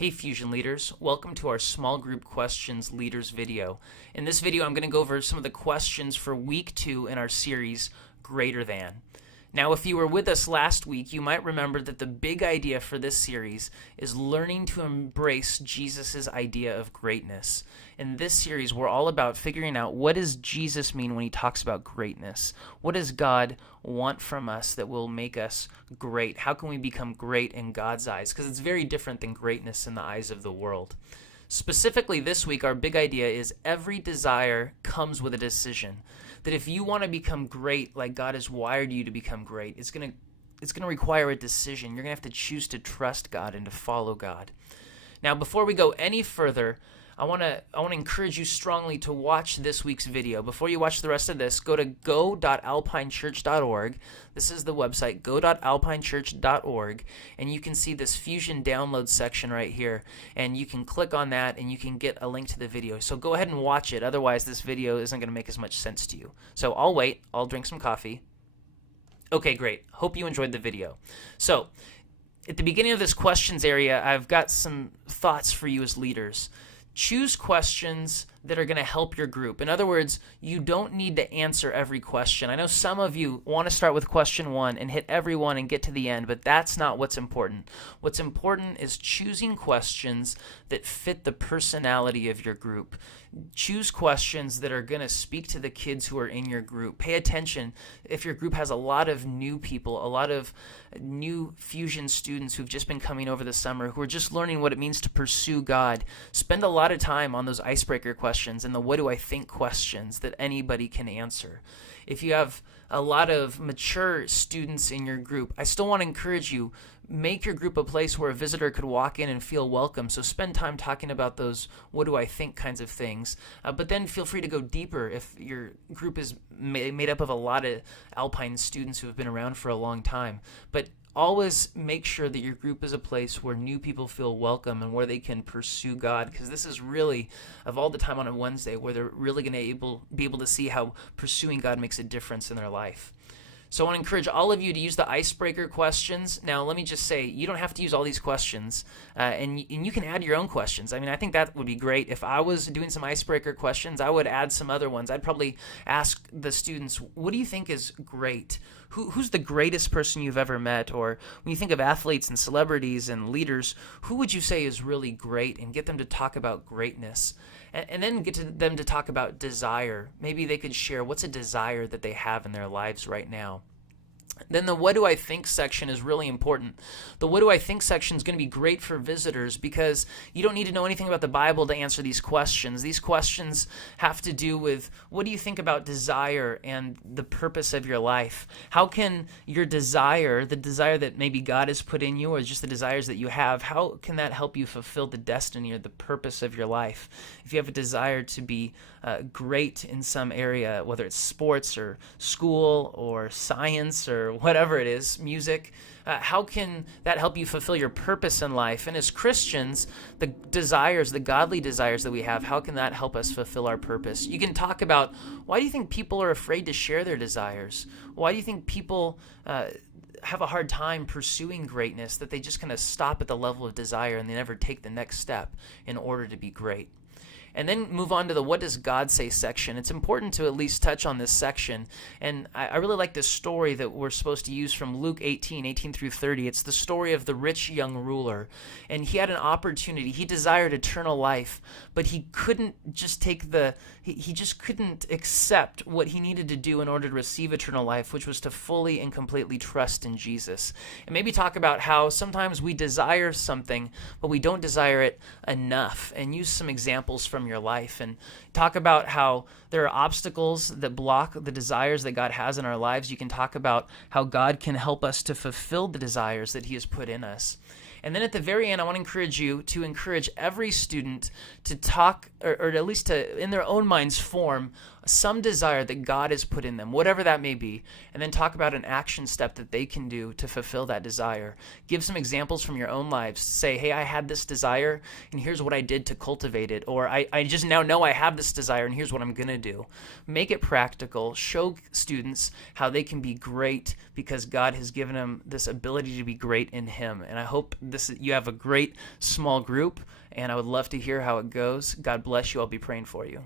Hey Fusion Leaders, welcome to our Small Group Questions Leaders video. In this video I'm going to go over some of the questions for week 2 in our series, Greater Than. Now if you were with us last week, you might remember that the big idea for this series is learning to embrace Jesus' idea of greatness. In this series we're all about figuring out what does Jesus mean when he talks about greatness? What does God want from us that will make us great? How can we become great in God's eyes? Because it's very different than greatness in the eyes of the world. Specifically this week, our big idea is every desire comes with a decision. That if you want to become great like God has wired you to become great, it's going to require a decision. You're going to have to choose to trust God and to follow God. Now, before we go any further, I want to encourage you strongly to watch this week's video. Before you watch the rest of this, go to go.alpinechurch.org. This is the website, go.alpinechurch.org, and you can see this Fusion download section right here, and you can click on that and you can get a link to the video. So go ahead and watch it, otherwise this video isn't going to make as much sense to you. So I'll wait, I'll drink some coffee. Okay, great. Hope you enjoyed the video. So at the beginning of this questions area, I've got some thoughts for you as leaders. Choose questions that are going to help your group. In other words, you don't need to answer every question. I know some of you want to start with question 1 and hit every one and get to the end, but that's not what's important. What's important is choosing questions that fit the personality of your group. Choose questions that are going to speak to the kids who are in your group. Pay attention if your group has a lot of new people, a lot of new Fusion students who've just been coming over the summer, who are just learning what it means to pursue God. Spend a lot of time on those icebreaker questions and the what do I think questions that anybody can answer. If you have a lot of mature students in your group, I still want to encourage you, make your group a place where a visitor could walk in and feel welcome. So spend time talking about those what do I think kinds of things. But then feel free to go deeper if your group is made up of a lot of Alpine students who have been around for a long time. But always make sure that your group is a place where new people feel welcome and where they can pursue God, because this is really, of all the time on a Wednesday, where they're really going to be able to see how pursuing God makes a difference in their life. So I want to encourage all of you to use the icebreaker questions. Now, let me just say, you don't have to use all these questions, and you can add your own questions. I mean, I think that would be great. If I was doing some icebreaker questions, I would add some other ones. I'd probably ask the students, what do you think is great? Who's the greatest person you've ever met? Or when you think of athletes and celebrities and leaders, who would you say is really great? And get them to talk about greatness. And then get to them to talk about desire. Maybe they could share what's a desire that they have in their lives right now. Then the what do I think section is really important. The what do I think section is going to be great for visitors because you don't need to know anything about the Bible to answer these questions. These questions have to do with what do you think about desire and the purpose of your life? How can your desire, the desire that maybe God has put in you or just the desires that you have, how can that help you fulfill the destiny or the purpose of your life? If you have a desire to be great in some area, whether it's sports or school or science or whatever it is, music, how can that help you fulfill your purpose in life? And as Christians, the desires, the godly desires that we have, how can that help us fulfill our purpose? You can talk about, why do you think people are afraid to share their desires? Why do you think people have a hard time pursuing greatness, that they just kind of stop at the level of desire and they never take the next step in order to be great? And then move on to the what does God say section. It's important to at least touch on this section. And I really like this story that we're supposed to use from Luke 18 through 30. It's the story of the rich young ruler. And he had an opportunity. He desired eternal life, but he couldn't just he just couldn't accept what he needed to do in order to receive eternal life, which was to fully and completely trust in Jesus. And maybe talk about how sometimes we desire something, but we don't desire it enough. And use some examples from your life and talk about how there are obstacles that block the desires that God has in our lives. You can talk about how God can help us to fulfill the desires that he has put in us. And then at the very end, I want to encourage you to encourage every student to talk, or at least to, in their own minds, form some desire that God has put in them, whatever that may be, and then talk about an action step that they can do to fulfill that desire. Give some examples from your own lives. Say, hey, I had this desire, and here's what I did to cultivate it. Or I just now know I have this desire, and here's what I'm going to do. Make it practical. Show students how they can be great because God has given them this ability to be great in Him. And I hope you have a great small group, and I would love to hear how it goes. God bless you. I'll be praying for you.